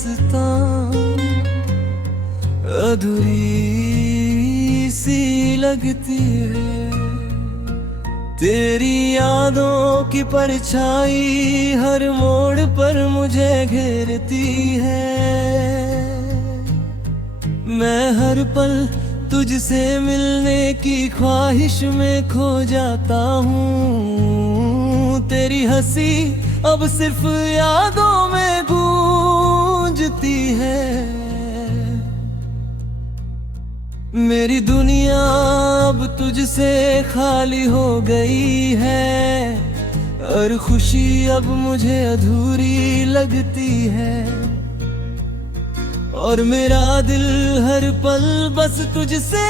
दास्तां अधूरी सी लगती है। तेरी यादों की परछाई हर मोड़ पर मुझे घेरती है। मैं हर पल तुझसे मिलने की ख्वाहिश में खो जाता हूँ। तेरी हंसी अब सिर्फ यादों में गूंजती है। मेरी दुनिया अब तुझसे खाली हो गई है और खुशी अब मुझे अधूरी लगती है। और मेरा दिल हर पल बस तुझसे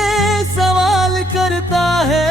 सवाल करता है।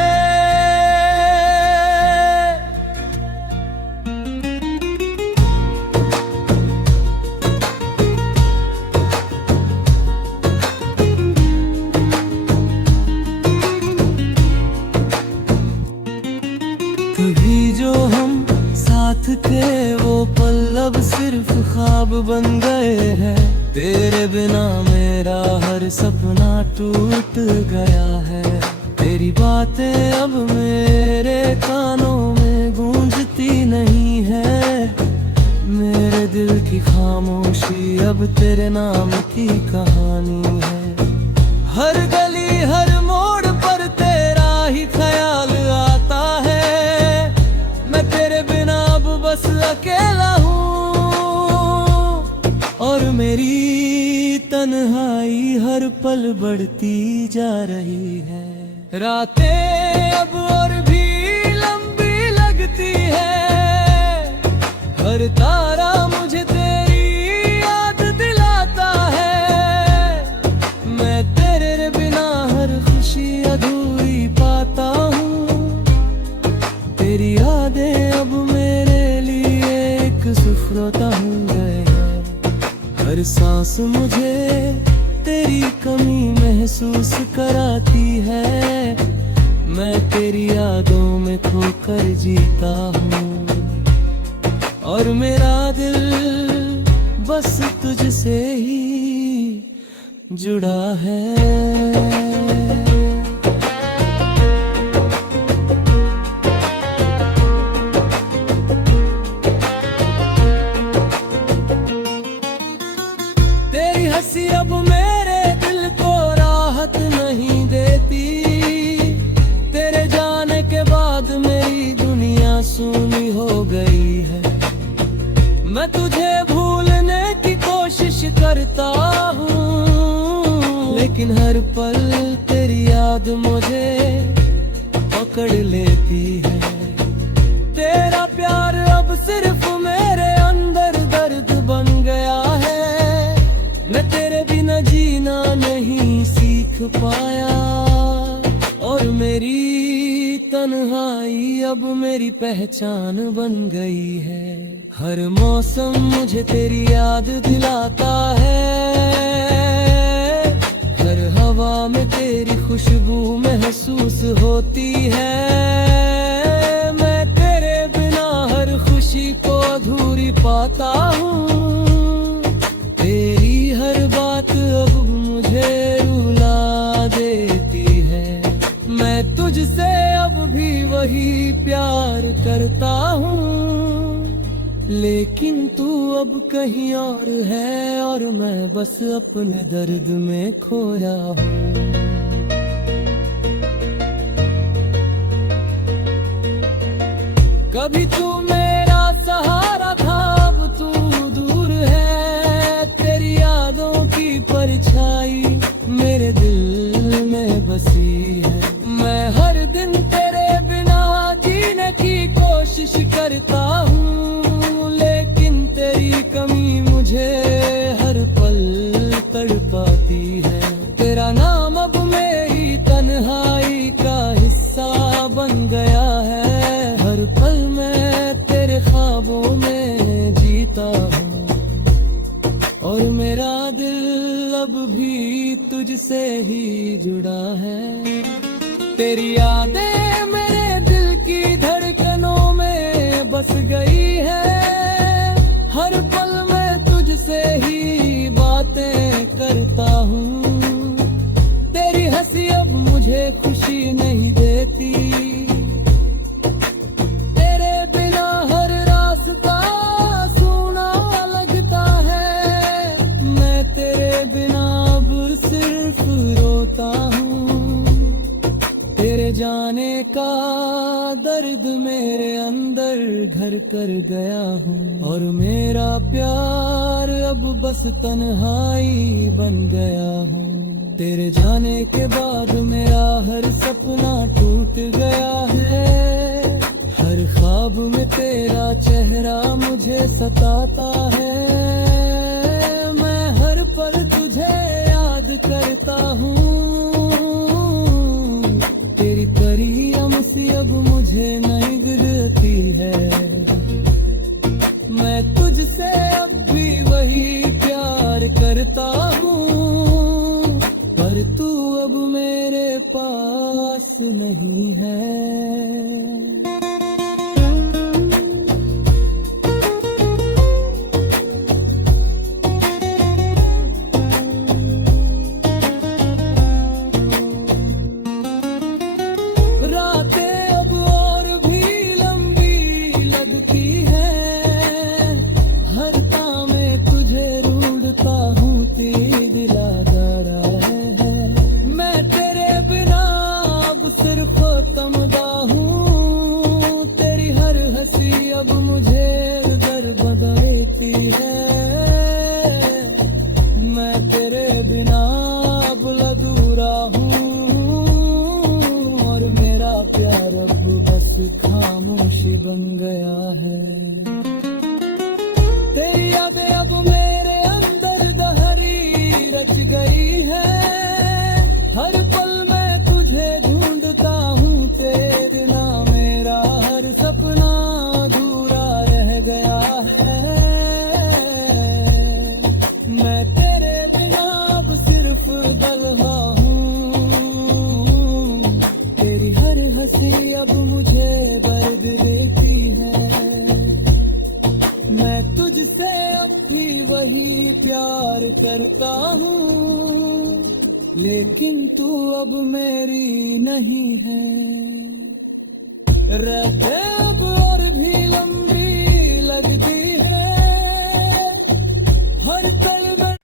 कभी जो हम साथ थे वो पल अब सिर्फ ख्वाब बन गए हैं। तेरे बिना मेरा हर सपना टूट गया है। तेरी बातें अब मेरे कानों में गूंजती नहीं है। मेरे दिल की खामोशी अब तेरे नाम की कहानी है। हर गली हर मोड़ पर तेरा ही ख्याल आता है। मैं तेरे बिना अब बस अकेला हूँ और मेरी तन्हाई हर पल बढ़ती जा रही है। रातें अब और भी लंबी लगती है। हर तारा मुझे तेरी याद दिलाता है। मैं तेरे बिना हर खुशी अधूरी पाता हूँ। तेरी यादें अब मेरे लिए एक सुफ्रोता बन गए हैं। हर सांस मुझे तेरी कमी महसूस कराती है। मैं तेरी यादों में खोकर जीता हूँ और मेरा दिल बस तुझसे ही जुड़ा है। हंसी अब मेरे दिल को राहत नहीं देती। तेरे जाने के बाद मेरी दुनिया सूनी हो गई है। मैं तुझे भूलने की कोशिश करता हूँ लेकिन हर पल तेरी याद मुझे पकड़ लेती है। तेरा प्यार अब सिर्फ मेरे अंदर दर्द बन गया है। मैं तेरे बिना जीना नहीं सीख पाया और मेरी तन्हाई अब मेरी पहचान बन गई है। हर मौसम मुझे तेरी याद दिलाता है। हर हवा में तेरी खुशबू महसूस होती है। मैं तेरे बिना हर खुशी को अधूरी पाता हूँ। हर बात अब मुझे रुला देती है। मैं तुझसे अब भी वही प्यार करता हूँ लेकिन तू अब कहीं और है और मैं बस अपने दर्द में खोया हूँ। कभी तू मेरा सहारा था अब तू दूर है। तेरी यादों की परछाई मेरे दिल में बसी है। मैं हर दिन तेरे बिना जीने की कोशिश करता हूँ लेकिन तेरी कमी मुझे हर पल तड़पाती है। तेरा नाम अब मेरी तन्हाई का हिस्सा बन गया है। हर पल मैं तेरे ख्वाबों में जीता हूँ और मेरा दिल अब भी तुझसे ही जुड़ा है। तेरी यादें मेरे दिल की धड़कनों में बस गई है। हर पल मैं तुझसे ही करता हूँ। तेरी हंसी अब मुझे खुशी नहीं देती, तेरे बिना हर रास्ता सूना लगता है। मैं तेरे बिना अब सिर्फ रोता हूँ। तेरे जाने का दर्द मेरे अंदर घर कर गया हूँ, और मेरा प्यार अब बस तन्हाई बन गया हूँ। तेरे जाने के बाद मेरा हर सपना टूट गया है। हर ख्वाब में तेरा चेहरा मुझे सताता है। मैं हर पल तुझे याद करता हूँ। तेरी परियम सी अब मुझे नहीं गिरती है। मैं तुझसे अब भी वही प्यार करता हूँ, पर तू अब मेरे पास नहीं है। अब मुझे उधर बदलती है। मैं तेरे बिना अब अधूरा हूँ, और मेरा प्यार अब बस खामोशी बन गया है। तेरी यादें अब मेरे अंदर दहरी रच गई है। हर पल मैं तुझे ढूंढता हूँ, तेरे बिना मेरा हर सपना गया है। मैं तेरे बिना अब सिर्फ बलवा हूँ। तेरी हर हंसी अब मुझे दर्द देती है। मैं तुझसे अब भी वही प्यार करता हूँ, लेकिन तू अब मेरी नहीं है। रहते अब और भी लंबी लगती है हर पल में।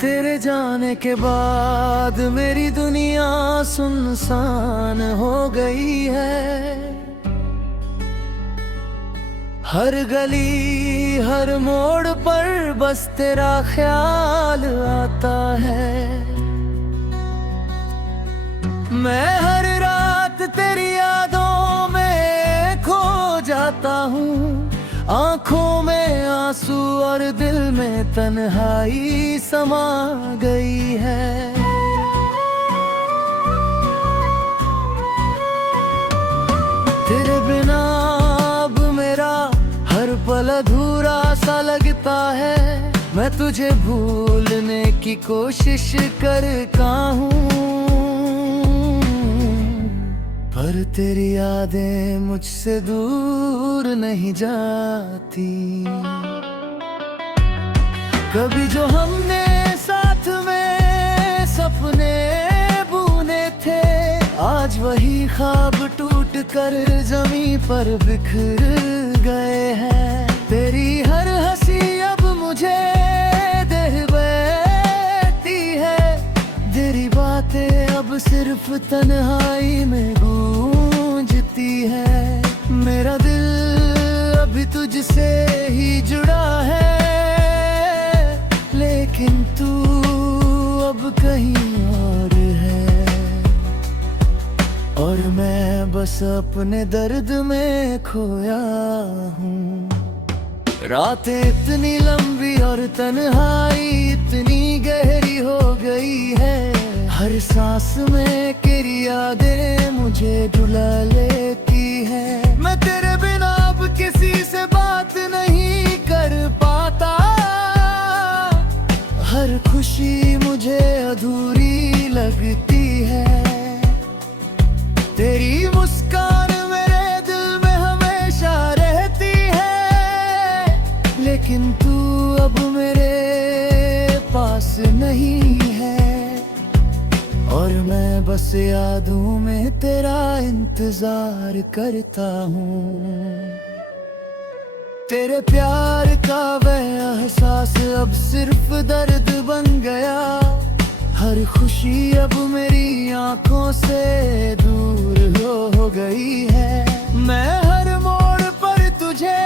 तेरे जाने के बाद मेरी दुनिया सुनसान हो गई है। हर गली हर मोड़ पर बस तेरा ख्याल आता है। मैं हर रात तेरी यादों में खो जाता हूँ। आंखों में आंसू और दिल में तन्हाई समा गई है। तेरे बिना पल अधूरा सा लगता है। मैं तुझे भूलने की कोशिश करता हूँ, पर तेरी यादें मुझसे दूर नहीं जाती। कभी जो हमने साथ में सपने बुने थे, आज वही ख्वाब टूट कर जमीन पर बिखर गए हैं। तेरी हर हंसी अब मुझे देह बैठती है। तेरी बातें अब सिर्फ तन्हाई में गूंजती है। मेरा दिल अभी तुझसे ही जुड़ा है, लेकिन तू अब कहीं और है। और मैं बस अपने दर्द में खोया हूँ। रातें इतनी लंबी और तन्हाई इतनी गहरी हो गई है। हर सांस में तेरी यादें मुझे रुला लेती है। मैं तेरे बिना अब किसी से बात नहीं कर पाता। हर खुशी मुझे अधूरी लगती है। बस यादों में तेरा इंतजार करता हूँ। तेरे प्यार का वह एहसास अब सिर्फ दर्द बन गया। हर खुशी अब मेरी आंखों से दूर हो गई है। मैं हर मोड़ पर तुझे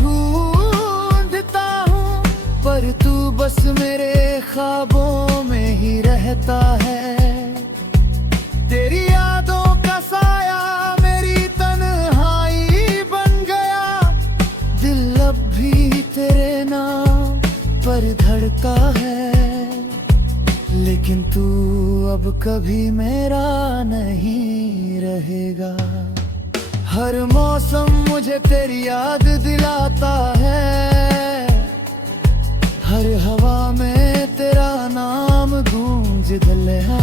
ढूंढता हूँ, पर तू बस मेरे ख्वाबों में ही रहता है। तेरी यादों का साया मेरी तन्हाई बन गया। दिल अब भी तेरे नाम पर धड़का है, लेकिन तू अब कभी मेरा नहीं रहेगा। हर मौसम मुझे तेरी याद दिलाता है, हर हवा में तेरा नाम गूंज गया।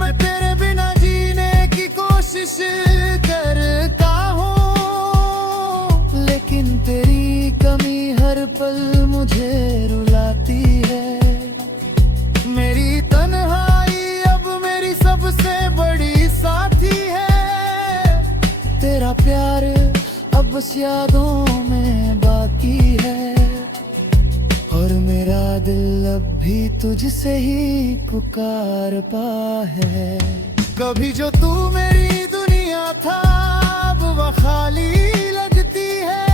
मैं तेरे बिना जीने की कोशिश करता हूँ, लेकिन तेरी कमी हर पल मुझे रुलाती है। मेरी तन्हाई अब मेरी सबसे बड़ी साथी है। तेरा प्यार अब बस यादों में बाकी है, और मेरा दिल अब भी तुझसे ही पुकारता है। कभी जो तू मेरी दुनिया था अब वह खाली लगती है।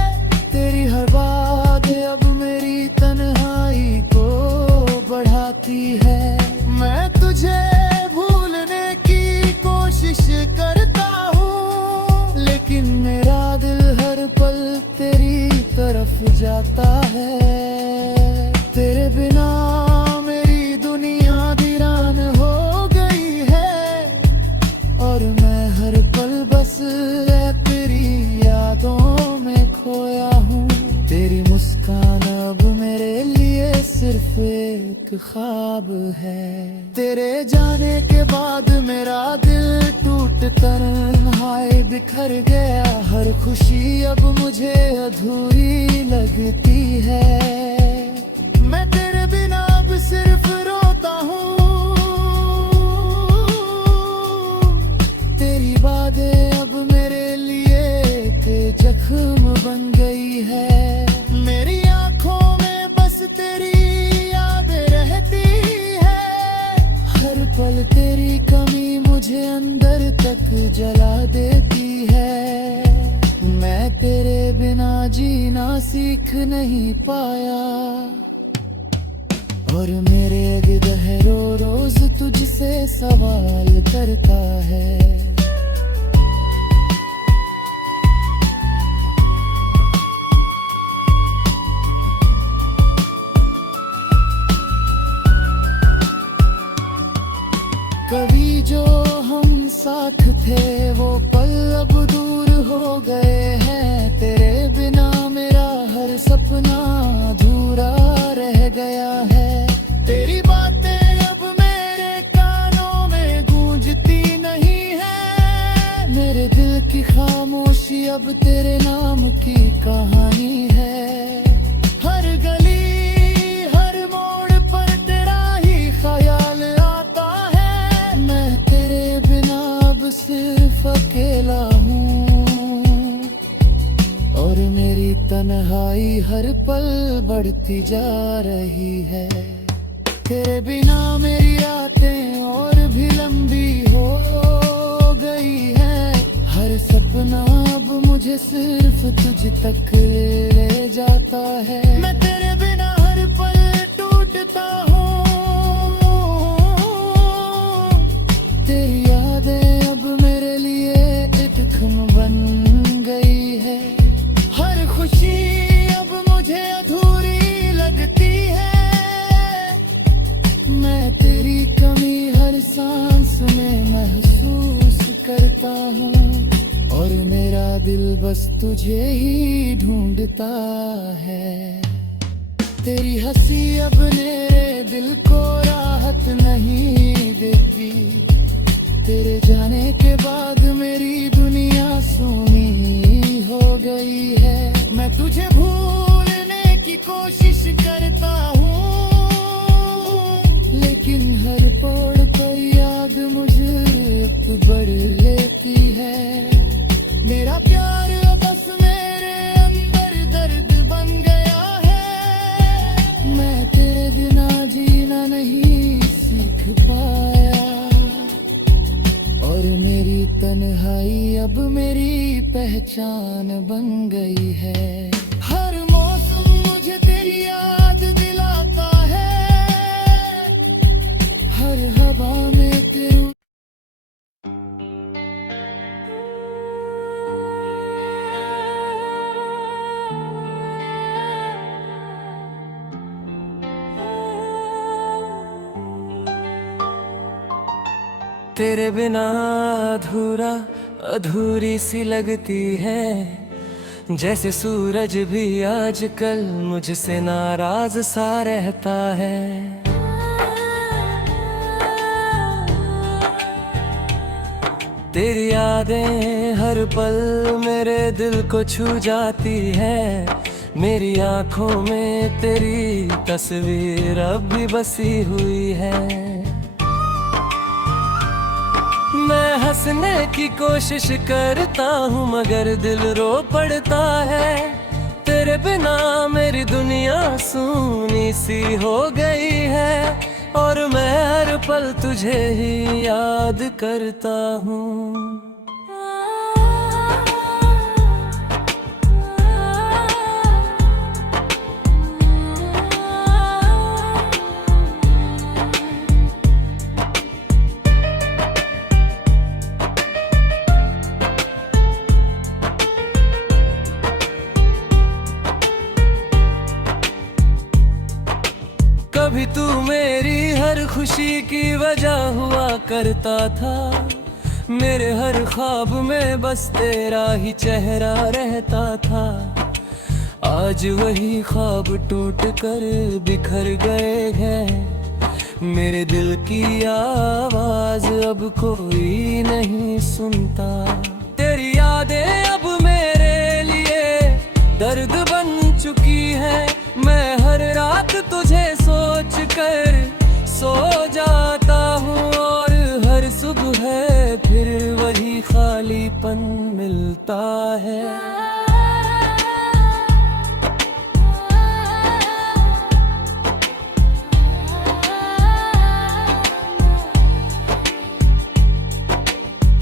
तेरी हर बात अब मेरी तन्हाई को बढ़ाती है। मैं तुझे भूलने की कोशिश करता हूँ, लेकिन मेरा दिल हर पल तेरी तरफ जाता है। तेरे बिना मेरी दुनिया वीरान हो गई है, और मैं हर पल बस तेरी यादों में खोया हूँ। तेरी मुस्कान अब मेरे लिए सिर्फ एक ख्वाब है। तेरे जाने के बाद मेरा दिल टूट तन्हाई बिखर गया। हर खुशी अब मुझे अधूरी लगती है। मैं तेरे बिना अब सिर्फ रोता हूँ। तेरी बातें अब मेरे लिए एक जख्म बन गई है। मेरी आंखों में बस तेरी याद रहती है। हर पल तेरी कमी मुझे अंदर तक जला देती है। मैं तेरे बिना जीना सीख नहीं पाया, और मेरे दिल रोज तुझसे सवाल करता है। कभी जो हम साथ थे वो पल अब दूर हो गए हैं। तेरे बिना मेरा हर सपना अधूरा रह गया है। तेरी बातें अब मेरे कानों में गूंजती नहीं है। मेरे दिल की खामोशी अब तेरे नाम की कहानी है। हर गली हर मोड़ पर तेरा ही ख्याल आता है। मैं तेरे बिना अब सिर्फ अकेला हूँ, और मेरी तन्हाई हर पल बढ़ती जा रही है। तेरे बिना मेरी रातें और भी लंबी हो गई है। हर सपना अब मुझे सिर्फ तुझ तक ले जाता है। मैं तेरे बिना हर पल टूटता हूँ। तेरी यादें अब मेरे लिए एक जख्म बन गई है। हर खुशी अब मुझे अधूरी लगती है। मैं तेरी कमी हर सांस में महसूस करता हूँ, और मेरा दिल बस तुझे ही ढूंढता है। तेरी हंसी अब मेरे दिल को राहत नहीं देती। तेरे जाने के बाद मेरी दुनिया सूनी हो गई है। मैं तुझे भूलने की कोशिश करता हूँ, लेकिन हर पौड़ पर मुझे बढ़ लेती है। मेरा प्यार बस मेरे अंदर दर्द बन गया है। मैं तेरे बिना जीना नहीं सीख पाया, और मेरी तन्हाई अब मेरी पहचान बन गई है। हर मौसम मुझे तेरी याद दिलाता है, हर हवा में तेरी। तेरे बिना अधूरा अधूरी सी लगती है, जैसे सूरज भी आजकल मुझसे नाराज सा रहता है। तेरी यादें हर पल मेरे दिल को छू जाती है। मेरी आंखों में तेरी तस्वीर अब भी बसी हुई है। मैं हंसने की कोशिश करता हूँ मगर दिल रो पड़ता है। तेरे बिना मेरी दुनिया सूनी सी हो गई है, और मैं हर पल तुझे ही याद करता हूँ। कभी तू मेरी हर खुशी की वजह हुआ करता था। मेरे हर ख्वाब में बस तेरा ही चेहरा रहता था। आज वही ख्वाब टूट कर बिखर गए हैं। मेरे दिल की आवाज अब कोई नहीं सुनता। तेरी यादें अब मेरे लिए दर्द बन चुकी है। मैं हर रात तुझे सोच कर सो जाता हूँ, और हर सुबह फिर वही खालीपन मिलता है।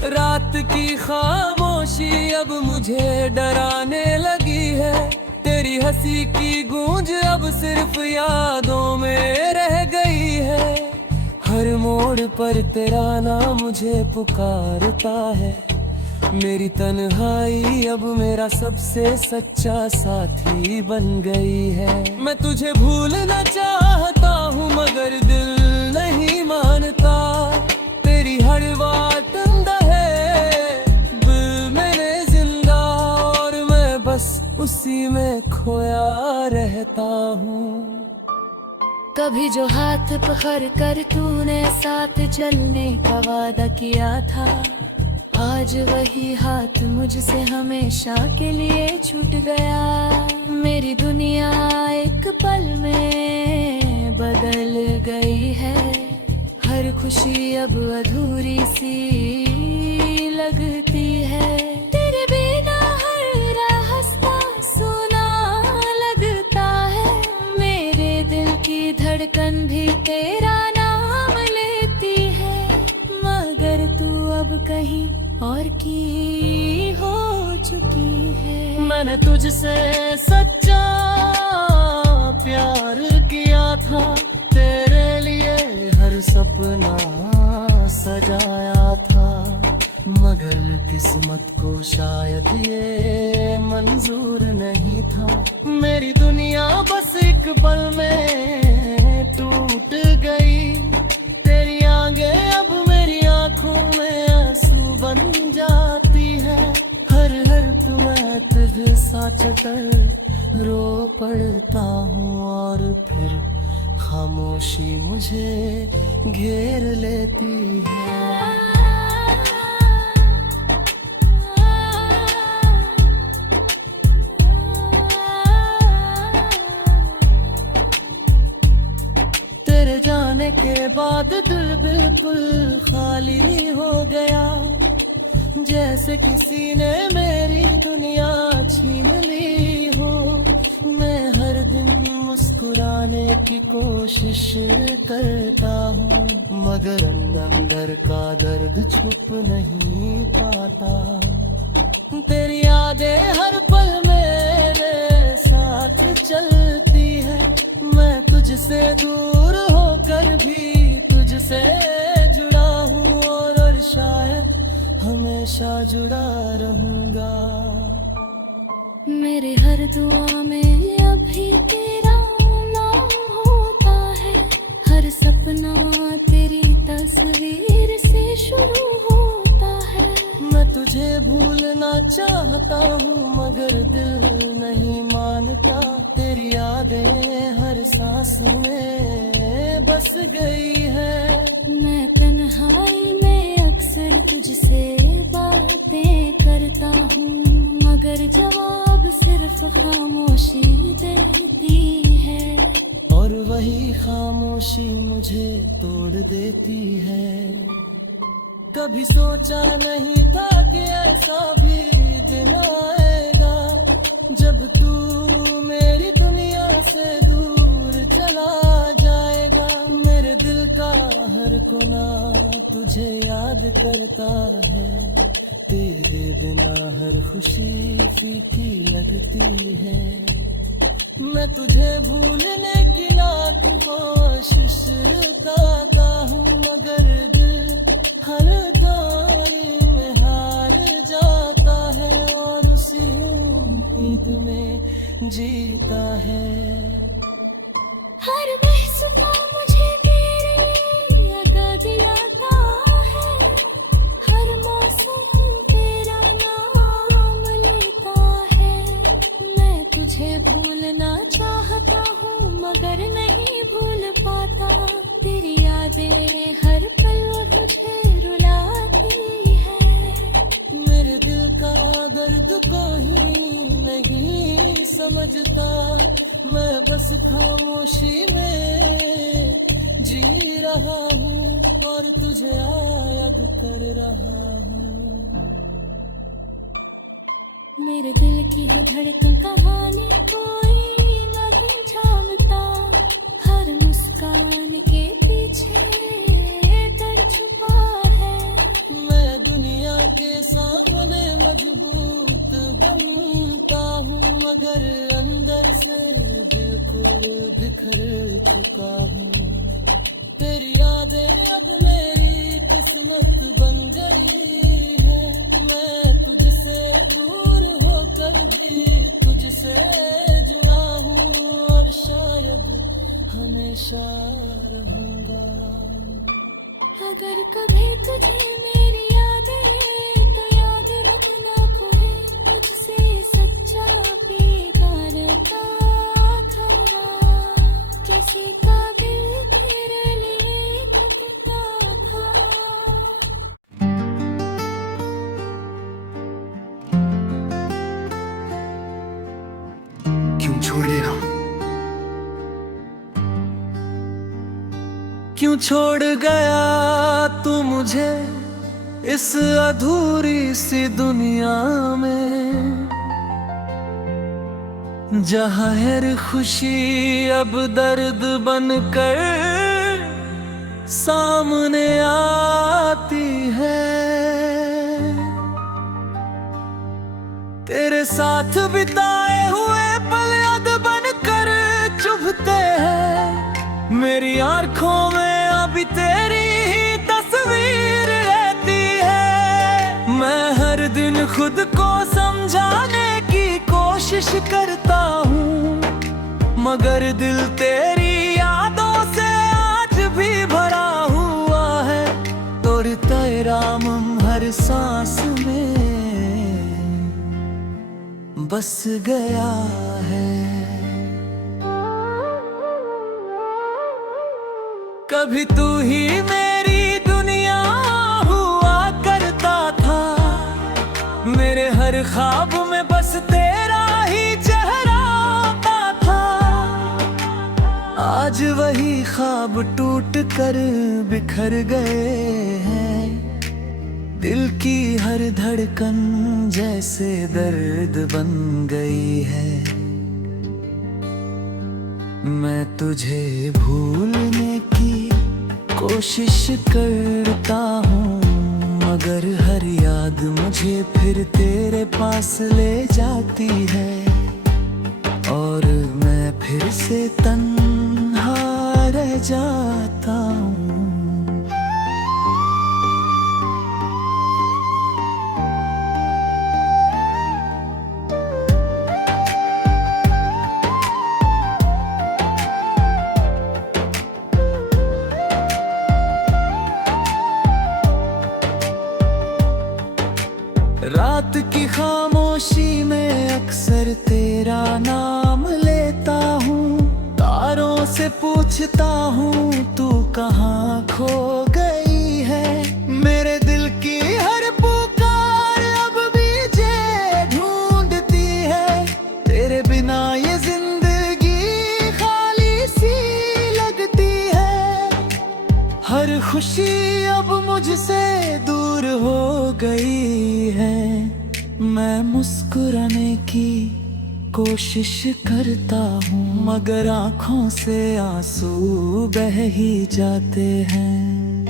रात की खामोशी अब मुझे डराने लगी है। तेरी हंसी की गूंज अब सिर्फ यादों में रह गई है। हर मोड़ पर तेरा नाम मुझे पुकारता है। मेरी तन्हाई अब मेरा सबसे सच्चा साथी बन गई है। मैं तुझे भूलना चाहता हूँ मगर दिल नहीं मानता। तेरी हर बात उसी में खोया रहता हूँ। कभी जो हाथ पकड़ कर तूने साथ चलने का वादा किया था, आज वही हाथ मुझसे हमेशा के लिए छूट गया। मेरी दुनिया एक पल में बदल गई है। हर खुशी अब अधूरी सी लगती है। तेरे बिना हर रास्ता सुना लगता है। मेरे दिल की धड़कन भी तेरा नाम लेती है, मगर तू अब कहीं और की हो चुकी है। मैंने तुझसे सच्चा प्यार किया था, तेरे लिए हर सपना सजाया था, मगर किस्मत को शायद ये मंजूर नहीं था। मेरी दुनिया बस एक पल में टूट गई। तेरी आंखें अब मेरी आंखों में आंसू बन जाती है। हर तुम्हें तुझे साथ कर रो पड़ता हूँ, और फिर खामोशी मुझे घेर लेती है। तेरे जाने के बाद दिल बिल्कुल खाली खाली हो गया, जैसे किसी ने मेरी दुनिया छीन ली हो। मैं हर दिन मुस्कुराने की कोशिश करता हूँ, मगर अंदर का दर्द छुप नहीं पाता। तेरी यादें हर पल मेरे साथ चलती है, मैं तुझसे दूर होकर भी तुझसे जुड़ा हूँ, और शायद हमेशा जुड़ा रहूंगा। मेरे हर दुआ में अभी तेरा नाम होता है, हर सपना तेरी तस्वीर से शुरू होता है। मैं तुझे भूलना चाहता हूँ, मगर दिल नहीं मानता। तेरी यादें हर सांस में बस गई है। मैं तन्हाई में अक्सर तुझसे बातें करता हूँ, मगर जवाब सिर्फ खामोशी देती है, और वही खामोशी मुझे तोड़ देती है। कभी सोचा नहीं था कि ऐसा भी दिन आएगा, जब तू मेरी दुनिया से दूर चला जाएगा। मेरे दिल का हर कोना तुझे याद करता है, तेरे बिना हर खुशी फीकी लगती है। मैं तुझे भूलने की लाख कोशिश करता हूँ, मगर दिल हर दौर में हार जाता है, और उसी उम्मीद में जीता है। हर महसूमा मुझे तेरी याद दिलाता है, हर मौसम तेरा नाम लेता है। मैं तुझे भूलना चाहता हूँ, मगर नहीं भूल पाता। तेरी यादें हर पल मुझे रुलाती है। मेरे दिल का दर्द कोई नहीं समझता, मैं बस खामोशी में जी रहा हूँ, और तुझे याद कर रहा हूँ। मेरे दिल की है धड़कन कहानी कोई नहीं जानता, हर मुस्कान के पीछे दर्द छुपा है। मैं दुनिया के सामने मजबूत बनता हूँ, मगर अंदर से बिल्कुल बिखर चुका हूँ। तेरी यादें अब मेरी किस्मत बन गई है, मैं तुझसे दूर होकर भी तुझसे जुड़ा हूँ, और शायद हमेशा रहूंगा। अगर कभी तुझे मेरी यादें तो याद रखना, कोई मुझसे सच्चा प्यार था, किसी का दिल तेरे लिए टूटता था। क्यों छोड़ देना, क्यों छोड़ गया तू मुझे इस अधूरी सी दुनिया में, जहाँ हर खुशी अब दर्द बनकर सामने आती है। तेरे साथ बिताए हुए पल याद बनकर चुभते हैं, मेरी आंखों में अभी तेरी ही तस्वीर रहती है। मैं हर दिन खुद को समझाने की कोशिश करता हूँ, मगर दिल तेरी यादों से आज भी भरा हुआ है, और तेरा नाम हर सांस में बस गया है। कभी तू ही मेरी दुनिया हुआ करता था, मेरे हर ख्वाब में बस तेरा ही चेहरा आता था। आज वही ख्वाब टूट कर बिखर गए हैं, धड़कन जैसे दर्द बन गई है। मैं तुझे भूलने की कोशिश करता हूँ, मगर हर याद मुझे फिर तेरे पास ले जाती है, और मैं फिर से तन्हा रह जाता हूँ। रात की खामोशी में अक्सर तेरा नाम लेता हूँ, तारों से पूछता हूँ तू कहाँ खो गई है। मेरे दिल की हर पुकार अब भी जे ढूंढती है, तेरे बिना ये जिंदगी खाली सी लगती है। हर खुशी अब मुझसे दूर हो गई है। मैं मुस्कुराने की कोशिश करता हूँ, मगर आँखों से आंसू बह ही जाते हैं।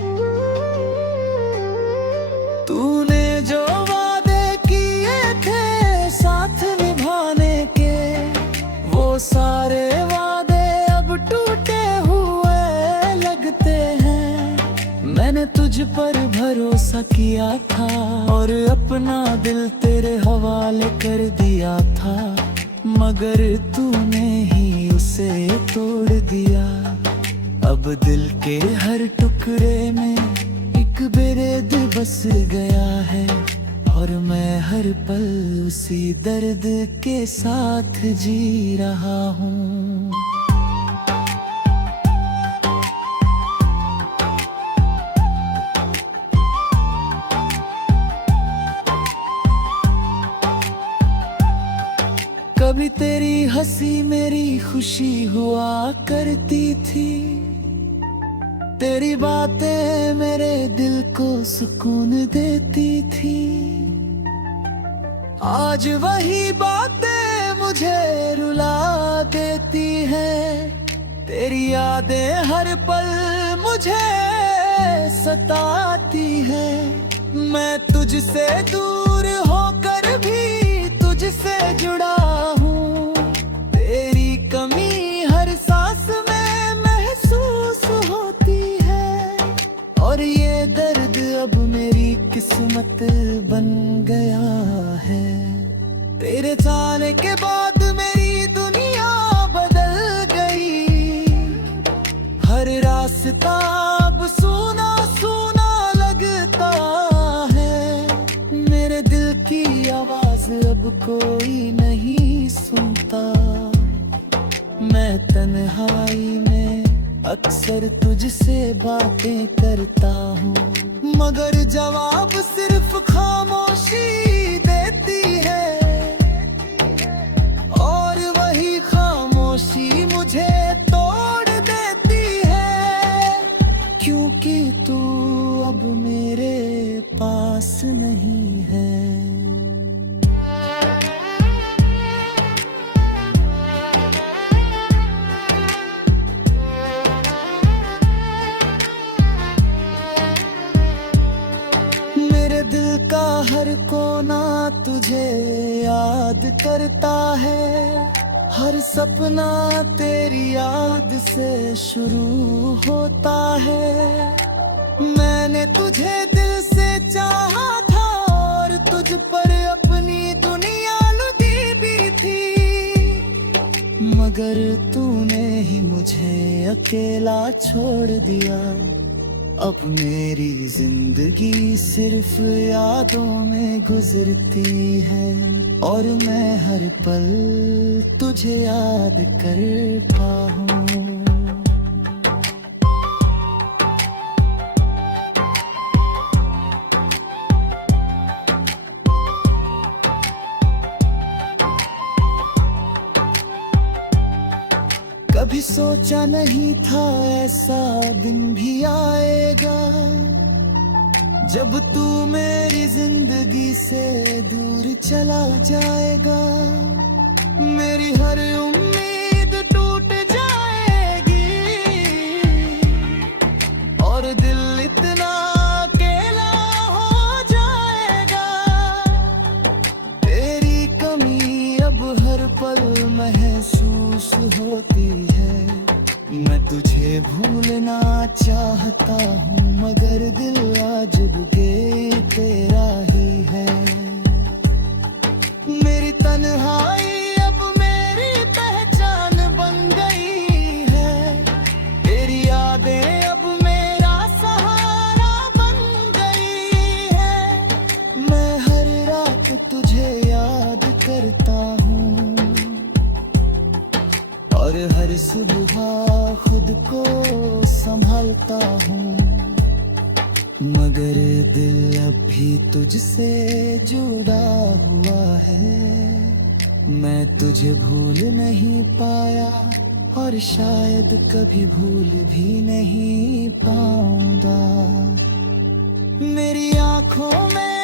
तूने जो वादे किए थे साथ निभाने के, वो सारे वादे अब टूटे हुए लगते हैं। मैंने तुझ पर भरोसा किया था और अपना दिल तेरे हवाले कर दिया था, मगर तूने ही उसे तोड़ दिया। अब दिल के हर टुकड़े में एक बेरेद बस गया है, और मैं हर पल उसी दर्द के साथ जी रहा हूँ। कभी तेरी हंसी मेरी खुशी हुआ करती थी, तेरी बातें मेरे दिल को सुकून देती थी। आज वही बातें मुझे रुला देती हैं, तेरी यादें हर पल मुझे सताती हैं। मैं तुझसे दूर होकर भी तुझसे जुड़ा हूँ, तेरी कमी हर सांस में महसूस होती है, और ये दर्द अब मेरी किस्मत बन गया है। तेरे जाने के बाद मेरी दुनिया बदल गई, हर रास्ता अब सूना सूना लगता है। मेरे दिल की आवाज अब कोई नहीं सुनता, मैं तन्हाई में अक्सर तुझसे बातें करता हूँ, मगर जवाब सिर्फ खामोशी देती है, और वही खामोशी मुझे तोड़ देती है। क्योंकि तू अब मेरे पास नहीं है। मेरे दिल का हर कोना तुझे याद करता है, हर सपना तेरी याद से शुरू होता है। मैंने तुझे दिल से चाहा था और तुझ पर अपनी दुनिया लुटी भी थी, मगर तूने ही मुझे अकेला छोड़ दिया। अब मेरी जिंदगी सिर्फ यादों में गुजरती है, और मैं हर पल तुझे याद करता हूँ। कभी सोचा नहीं था ऐसा दिन भी आएगा, जब तू मेरी जिंदगी से दूर चला जाएगा, मेरी हर उम्मीद टूट जाएगी और दिल इतना अकेला हो जाएगा। तेरी कमी अब हर पल महसूस होती है। मैं तुझे भूलना चाहता हूँ मगर दिल आज भी तेरा ही है। मेरी तन्हाई अब मेरी पहचान बन गई है। तेरी यादें अब मेरा सहारा बन गई है। मैं हर रात तुझे याद करता हूँ और हर सुबह खुद को संभालता हूँ, मगर दिल अब भी तुझसे जुड़ा हुआ है। मैं तुझे भूल नहीं पाया और शायद कभी भूल भी नहीं पाऊंगा। मेरी आंखों में